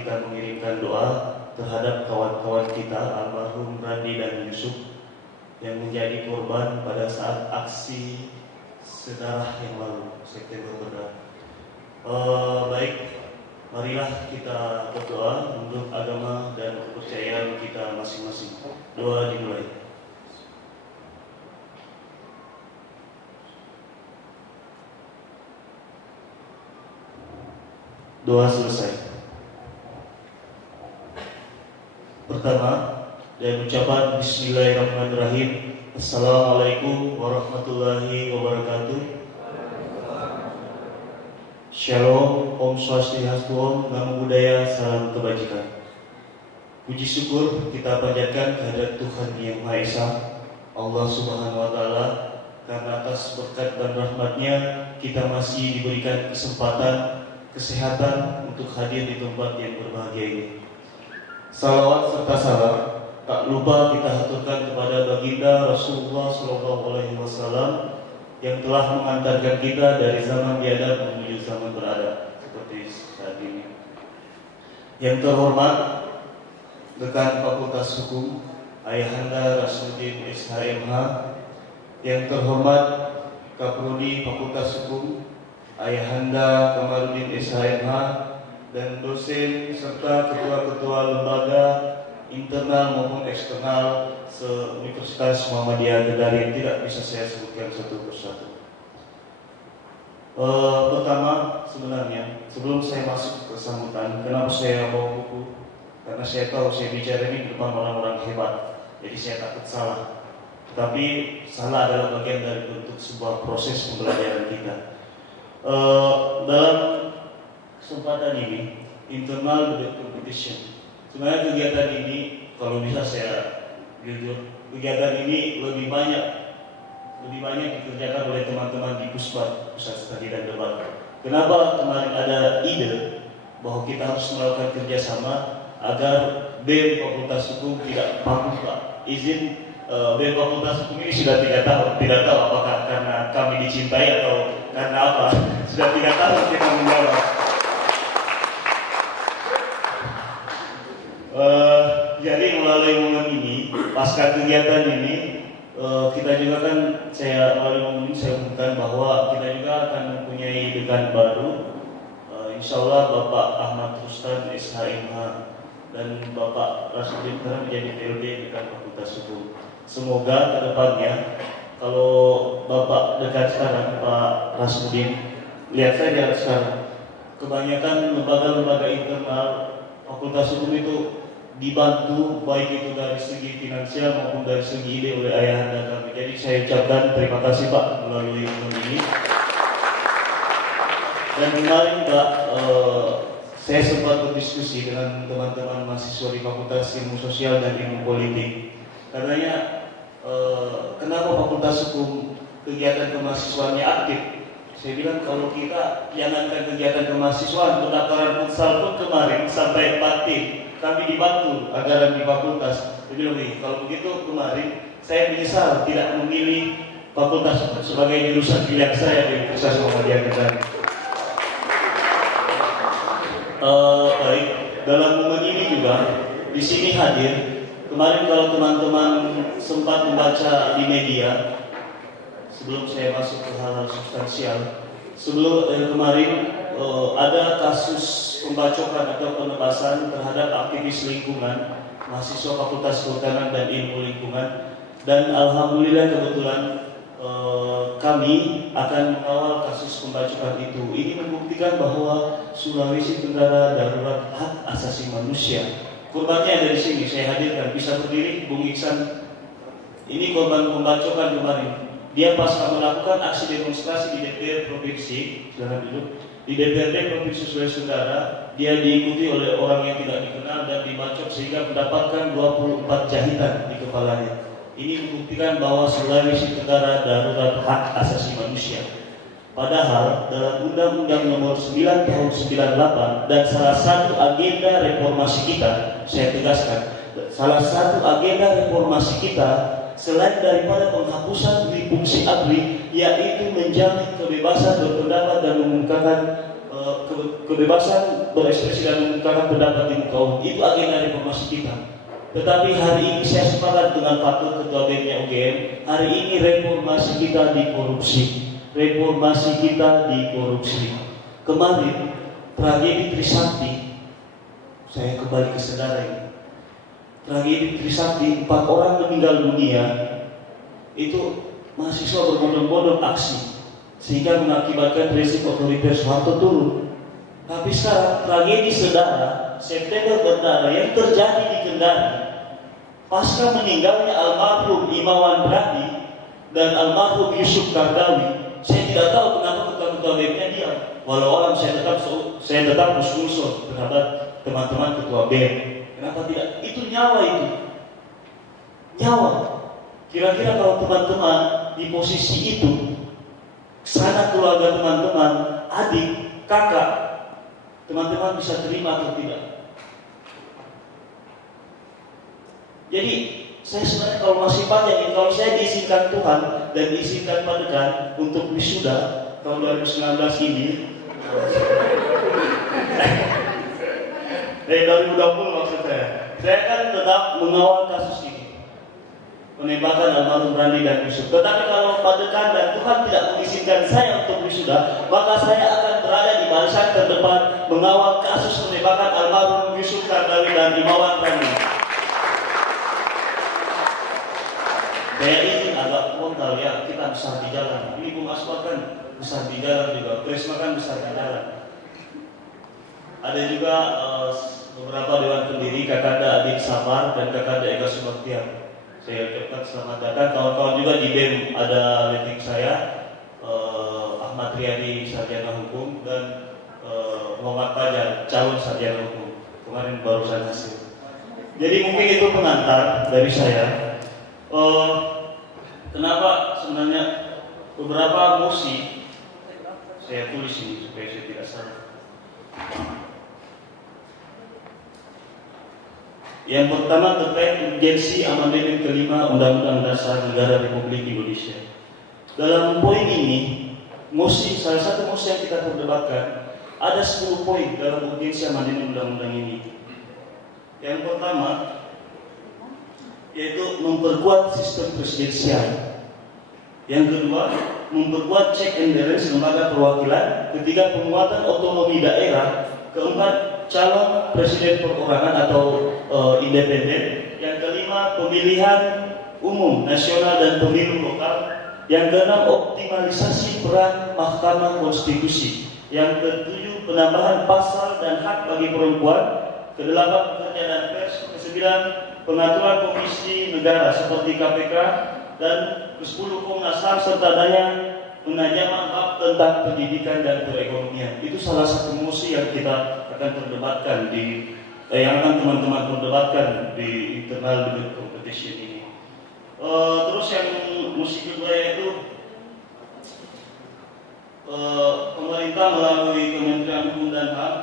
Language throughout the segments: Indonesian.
kita mengirimkan doa terhadap kawan-kawan kita almarhum Randi dan Yusuf yang menjadi korban pada saat aksi sedarah yang lalu September berdarah. Baik, marilah kita berdoa menurut agama dan kepercayaan kita masing-masing. Doa dimulai. Doa selesai. Pertama, dan ucapan Bismillahirrahmanirrahim. Assalamualaikum warahmatullahi wabarakatuh. Shalom, Om Swastiastu, Om Namo Buddhaya, salam kebajikan. Puji syukur kita panjatkan kehadirat Tuhan Yang Maha Esa, Allah Subhanahu wa Ta'ala, karena atas berkat dan rahmatnya kita masih diberikan kesempatan, kesehatan untuk hadir di tempat yang berbahagia ini. Salawat serta salam tak lupa kita haturkan kepada baginda Rasulullah SAW yang telah mengantarkan kita dari zaman biadab menuju zaman beradab seperti saat ini. Yang terhormat Dekan Fakultas Hukum Ayahanda Rasuluddin SHMH, yang terhormat Kaprodi Fakultas Hukum Ayahanda Kamarudin SHMH, dan dosen serta ketua-ketua lembaga internal maupun eksternal se-Universitas Muhammadiyah Kendari yang tidak bisa saya sebutkan satu persatu. Pertama, sebenarnya sebelum saya masuk ke sambutan, kenapa saya bawa buku? Karena saya tahu saya bicara ini di depan orang-orang hebat, jadi saya takut salah. Tapi salah adalah bagian dari bentuk sebuah proses pembelajaran kita. Dalam kesempatan ini, internal debate competition. Sebenarnya kegiatan ini, kalau bisa saya jujur, kegiatan ini lebih banyak dikerjakan oleh teman-teman di Puspat, Pusat Studi dan Debat. Kenapa kemarin ada ide bahwa kita harus melakukan kerjasama agar BEM Fakultas Hukum tidak patuh Pak. Izin BEM Fakultas Hukum ini sudah tidak tahu apakah karena kami dicintai atau karena apa. Sudah tidak tahu kita menjawab. Jadi melalui momen ini, pasca kegiatan ini, kita juga kan melalui momen ini saya umumkan bahwa kita juga akan mempunyai dekan baru. Insya Allah Bapak Ahmad Rustan SHMH dan Bapak Rasudin sekarang menjadi PLD dekan Fakultas Hukum. Semoga kedepannya kalau Bapak dekan sekarang Pak Rasudin, lihat saja sekarang kebanyakan lembaga-lembaga internal Fakultas Hukum itu dibantu baik itu dari segi finansial maupun dari segi ide oleh ayahanda kami. Jadi saya ucapkan terima kasih Pak melalui ini. Dan kemarin Pak, saya sempat berdiskusi dengan teman-teman mahasiswa di Fakultas Ilmu Sosial dan Ilmu Politik. Karenanya kenapa Fakultas Hukum kegiatan kemahasiswaannya aktif? Saya bilang kalau kita jangankan kegiatan kemahasiswaan, pendaftaran futsal pun kemarin sampai 4 tim. Kami dibantu anggaran di fakultas. Jadi lebih, kalau begitu kemarin saya menyesal tidak memilih fakultas sebagai jurusan pilihan saya di Universitas Muhammadiyah Kendari. Baik, dalam momen ini juga di sini hadir. Kemarin kalau teman-teman sempat membaca di media, sebelum saya masuk ke hal substansial, kemarin ada kasus pembacokan atau penebasan terhadap aktivis lingkungan, mahasiswa Fakultas Kehutanan dan Ilmu Lingkungan, dan alhamdulillah kebetulan kami akan mengawal kasus pembacokan itu. Ini membuktikan bahwa Sulawesi Tenggara darurat hak asasi manusia. Korbannya dari sini saya hadirkan, bisa berdiri Bung Iksan. Ini korban pembacokan kemarin. Dia pasca melakukan aksi demonstrasi di DPR Provinsi, silahkan duduk, di DPRD Provinsi Sulawesi Tenggara, dia diikuti oleh orang yang tidak dikenal dan dibacok sehingga mendapatkan 24 jahitan di kepalanya. Ini membuktikan bahwa Sulawesi Tenggara darurat hak asasi manusia. Padahal dalam Undang-Undang Nomor 9 Tahun 98 dan salah satu agenda reformasi kita, saya tegaskan, salah satu agenda reformasi kita selain daripada penghapusan fungsi ABRI, yaitu menjamin kebebasan berpendapat dan mengungkapkan kebebasan berekspresi dan mengungkapkan pendapat di muka umum itu agenda reformasi kita. Tetapi hari ini saya sepakat dengan Pak Ketua BEM-nya UGM, hari ini reformasi kita dikorupsi. Reformasi kita dikorupsi. Kemarin tragedi Trisakti, saya kembali ke saudara ini. Tragedi Trisakti, 4 orang meninggal dunia, itu mahasiswa berbondong-bondong aksi, sehingga mengakibatkan rezim otoriter Soeharto turun. Tapi sekarang tragedi saudara September Kendari yang terjadi di Kendari pasca meninggalnya almarhum Imawan Brandi dan almarhum Yusuf Kardawi, saya tidak tahu kenapa ketua-ketua BEM-nya diam. Walau saya tetap musuh terhadap teman-teman ketua BEM. Kenapa tidak? Itu nyawa itu. Nyawa. Kira-kira kalau teman-teman di posisi itu, sanak keluarga teman-teman, adik, kakak, teman-teman bisa terima atau tidak? Jadi saya sebenarnya kalau masih panjang, kalau saya diizinkan Tuhan dan diizinkan Pak Dekan untuk wisuda tahun 2019 ini, dari 2020 maksud saya akan tetap mengawal kasus ini, penembakan almarhum Brandi dan Yusuf. Tetapi kalau Pak Dekan dan Tuhan tidak mengizinkan saya untuk wisuda, maka saya akan berada di barisan terdepan mengawal kasus penembakan almarhum Yusuf Kardawi dan Imawan Brandi. Saya izin agak frontal ya, kita besar di jalan. Ini Bung Aspa kan besar di jalan juga, Prisma kan besar di jalan. Ada juga beberapa dewan pendiri, Kakanda Adik Samar dan Kakanda Ega Subaktian. Saya ucapkan selamat datang. Kawan-kawan juga di BEM ada letting saya, Ahmad Riyadi Sarjana Hukum dan Muhammad Fajar calon sarjana hukum. Kemarin barusan hasil. Jadi mungkin itu pengantar dari saya. Kenapa sebenarnya beberapa mosi saya tulis ini supaya saya tidak salah. Yang pertama terkait urgensi amandemen kelima Undang-Undang Dasar Negara Republik Indonesia. Dalam poin ini, salah satu mosi yang kita perdebatkan ada 10 poin dalam urgensi amandemen undang-undang ini. Yang pertama yaitu memperkuat sistem presidensial. Yang kedua, memperkuat check and balance lembaga perwakilan. Ketiga, penguatan otonomi daerah. Keempat, calon presiden perorangan atau independen. Yang kelima, pemilihan umum nasional dan pemilu lokal. Yang keenam, optimalisasi peran Mahkamah Konstitusi. Yang ketujuh, penambahan pasal dan hak bagi perempuan. Kedelapan, pekerja dan pers. Kesembilan, pengaturan komisi negara seperti KPK. Dan ke-10, Komnas HAM serta adanya penajaman bab tentang pendidikan dan perekonomian. Itu salah satu mosi yang kita akan perdebatkan yang akan teman-teman perdebatkan di internal debate competition ini. Terus yang mosi kedua yaitu pemerintah melalui Kementerian Hukum dan HAM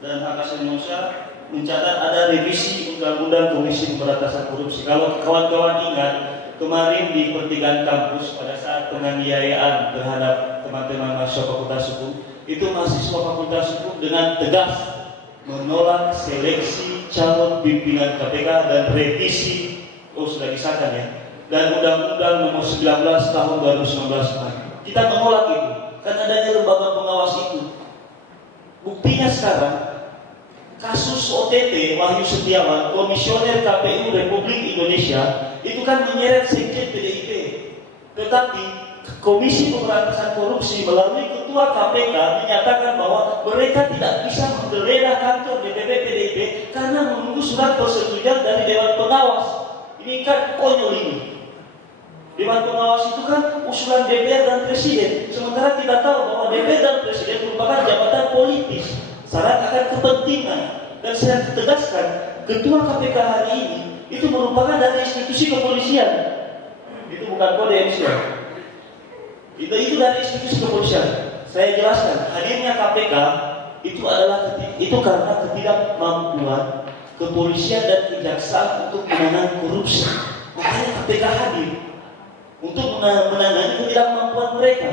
dan Hak Asasi Manusia mencatat ada revisi Undang-Undang Komisi Pemberantasan Korupsi. Kalau kawan-kawan ingat, kemarin di pertigaan kampus pada saat penganiayaan terhadap teman-teman mahasiswa Fakultas Hukum, itu mahasiswa Fakultas Hukum dengan tegas menolak seleksi calon pimpinan KPK dan revisi sudah disahkan ya, dan Undang-Undang Nomor 19 Tahun 2019 kemarin. Kita menolak itu karena adanya lembaga pengawas itu. Buktinya sekarang kasus OTT Wahyu Setiawan, Komisioner KPU Republik Indonesia, itu kan menyeret sekjen PDIP. Tetapi Komisi Pemberantasan Korupsi melalui Ketua KPK menyatakan bahwa mereka tidak bisa menggeledah kantor DPP PDIP karena menunggu surat persetujuan dari Dewan Pengawas. Ini kan konyol ini. Dewan Pengawas itu kan usulan DPR dan Presiden. Sementara kita tahu bahwa DPR dan Presiden merupakan jabatan politis, syarat akan kepentingan. Dan saya tegaskan, Ketua KPK hari ini itu merupakan dari institusi kepolisian. Itu bukan kode emisian. Itu dari institusi kepolisian. Saya jelaskan, hadirnya KPK itu karena ketidakmampuan kepolisian dan kejaksaan untuk menangani korupsi. Makanya KPK hadir untuk menangani ketidakmampuan mereka.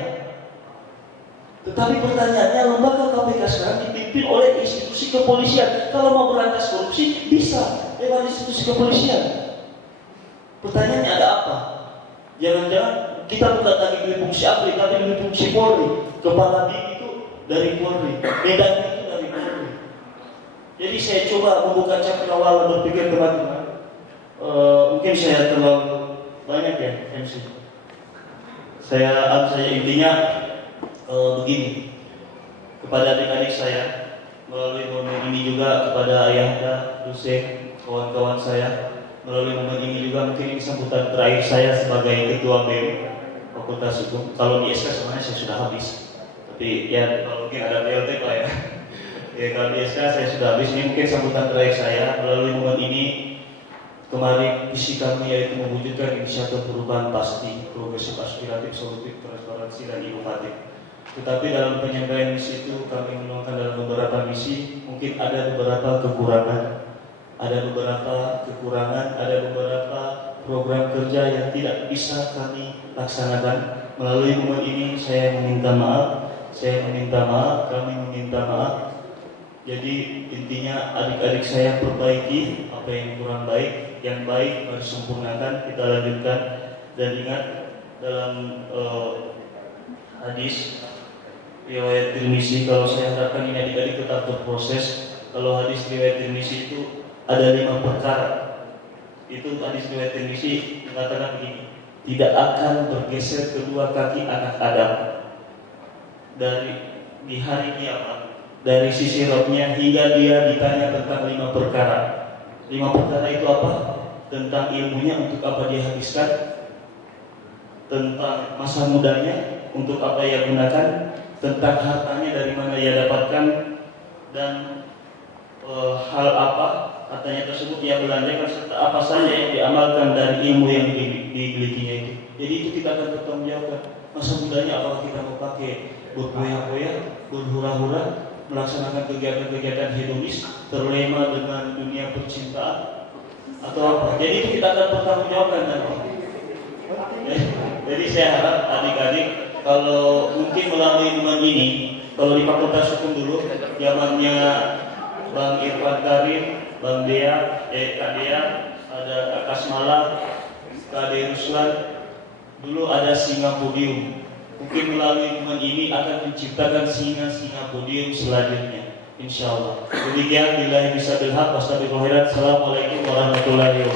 Tetapi pertanyaannya, lembaga KPK sekarang dipimpin oleh institusi kepolisian. Kalau mau berantas korupsi, bisa lewat institusi kepolisian. Pertanyaannya ada apa? Jangan-jangan kita bukan lagi milih fungsi ABRI, tapi milih fungsi Polri. Kepala BIN itu dari Polri, Medan itu dari Polri. Jadi saya coba membuka cakrawala berpikir teman-teman. Mungkin saya terlalu banyak ya MC. Saya intinya begini, kepada adik-adik saya melalui momen ini juga kepada ayahanda, dosen, kawan-kawan saya, melalui momen ini juga mungkin ini sambutan terakhir saya sebagai ketua BEM Fakultas Hukum. Kalau di SK sebenarnya saya sudah habis, tapi ya kalau mungkin ada PLT Pak ya. Ya kalau di SK saya sudah habis. Ini mungkin sambutan terakhir saya melalui momen ini. Kemarin visi kami yaitu mewujudkan inisiatif perubahan pasti, progresif, aspiratif, solutif, transparansi, dan inovatif. Tetapi dalam penyampaian misi itu kami menemukan dalam beberapa misi mungkin ada beberapa kekurangan, ada beberapa program kerja yang tidak bisa kami laksanakan. Melalui momen ini saya meminta maaf, kami meminta maaf. Jadi intinya adik-adik saya perbaiki apa yang kurang baik, yang baik harus sempurnakan, kita lanjutkan. Dan ingat dalam hadis riwayat Tirmizi, kalau saya harapkan ini adik-adik tetap berproses. Kalau hadis riwayat Tirmizi itu ada 5 perkara. Itu hadis riwayat Tirmizi mengatakan begini: tidak akan bergeser kedua kaki anak Adam di hari kiamat, dari sisi rohnya hingga dia ditanya tentang 5 perkara. 5 perkara itu apa? Tentang ilmunya, untuk apa dia habiskan, tentang masa mudanya, untuk apa ia gunakan, tentang hartanya dari mana ia dapatkan, dan hal apa hartanya tersebut ia belanjakan, serta apa saja yang diamalkan dari ilmu yang dimilikinya itu. Jadi itu kita akan bertanggungjawabkan. Masa mudanya apakah kita mau pakai berpoya-poya, berhura-hura, melaksanakan kegiatan-kegiatan hedonis, terlena dengan dunia percintaan, atau apa? Jadi itu kita akan bertanggungjawabkan nanti. Jadi saya harap adik-adik, kalau mungkin melalui momen ini, kalau di Fakultas Hukum dulu, zamannya Bang Irfan Karim, Bang Dea, Kak Dea, ada Kak Kasmala, Kak Ade Ruslan, dulu ada singa podium. Mungkin melalui momen ini akan menciptakan singa-singa podium selanjutnya, insya Allah. Demikian, billahi bisabil haq, wassalamualaikum warahmatullahi wabarakatuh.